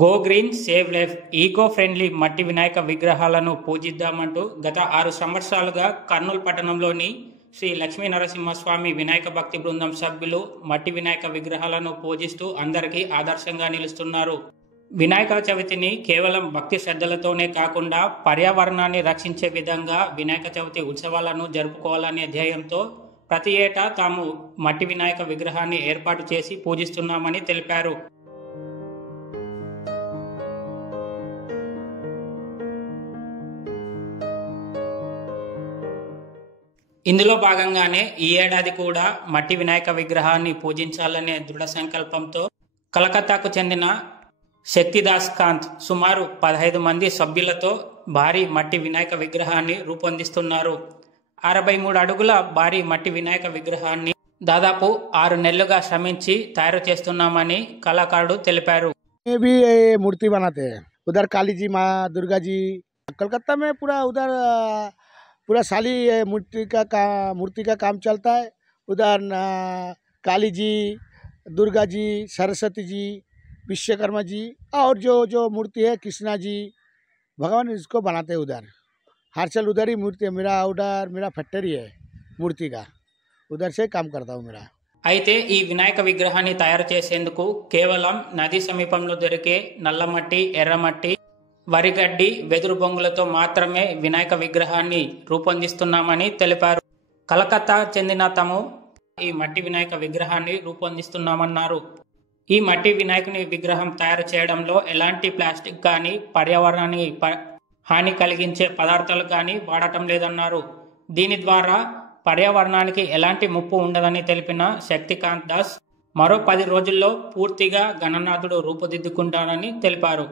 Go green save life eco friendly మట్టి వినాయక విగ్రహాలను పూజిద్దామంటూ గత 6 సంవత్సరాలుగా కర్నూలు పట్టణంలోని శ్రీ లక్ష్మీ నరసింహస్వామి వినాయక భక్తి బృందం సభ్యులు మట్టి వినాయక విగ్రహాలను పూజిస్తూ అందరికీ ఆదర్శంగా నిలుస్తున్నారు. వినాయక చవితిని కేవలం భక్తి శ్రద్ధలతోనే కాకుండా పర్యావరణాన్ని రక్షించే విధంగా వినాయక చవితి ఉత్సవాలను జరుపుకోవాలనే ధ్యేయంతో ప్రతి ఏటా తాము మట్టి వినాయక విగ్రహాన్ని ఏర్పాటు చేసి పూజిస్తున్నామని తెలిపారు. ఇందులో భాగంగానే ఈ ఏడాది కూడా మట్టి వినాయక విగ్రహాన్ని పూజించాలనే దృఢ సంకల్పంతో కలకత్తాకు చెందిన శక్తిదాస్ కాంత్ సుమారు 15 మంది సభ్యులతో భారీ మట్టి వినాయక విగ్రహాన్ని రూపొందిస్తున్నారు. 63 అడుగుల భారీ మట్టి వినాయక విగ్రహాన్ని దాదాపు 6 నెలలుగా శ్రమించి తయారు చేస్తున్నామని కళాకారుడు తెలిపారు. मूर्ति बनाते हैं उधर काली जी माँ दुर्गा जी कलकत्ता में पूरा साली मूर्ति का काम चलता है. उधर काली जी, दुर्गा जी, सरस्वती जी, विश्वकर्मा जी और जो मूर्ति है कृष्णा जी भगवान इसको बनाते हैं. उधर हर साल उधर ही मूर्ति है. मेरा फैक्ट्री है मूर्ति का, उधर से काम करता हूँ मेरा. అయితే ఈ వినాయక విగ్రహాన్ని తయారు చేసేందుకు కేవలం నది సమీపంలో దొరికే నల్లమట్టి, ఎర్రమట్టి, వరిగడ్డి, వెదురు బొంగులతో మాత్రమే వినాయక విగ్రహాన్ని రూపొందిస్తున్నామని తెలిపారు. కలకత్తా చెందిన తాము ఈ మట్టి వినాయక విగ్రహాన్ని రూపొందిస్తున్నామన్నారు. ఈ మట్టి వినాయకుని విగ్రహం తయారు చేయడంలో ఎలాంటి ప్లాస్టిక్ కానీ పర్యావరణానికి హాని కలిగించే పదార్థాలు కానీ వాడటం లేదన్నారు. దీని ద్వారా పర్యావరణానికి ఎలాంటి ముప్పు ఉండదని తెలిపిన శక్తికాంత్ దాస్ మరో 10 రోజుల్లో పూర్తిగా గణనాథుడు రూపుదిద్దుకుంటానని తెలిపారు.